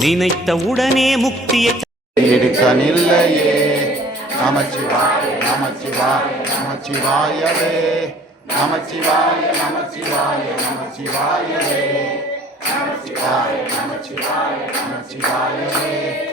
நினைத்த உடனே முக்தியை எடுக்கனில்லையே நமச்சிவா நமச்சிவா நமச்சிவாயவே. நமச்சிவாய நமச்சிவாய நமச்சிவாயவே. நமச்சிவாய நமச்சிவாய நமச்சிவாயவே.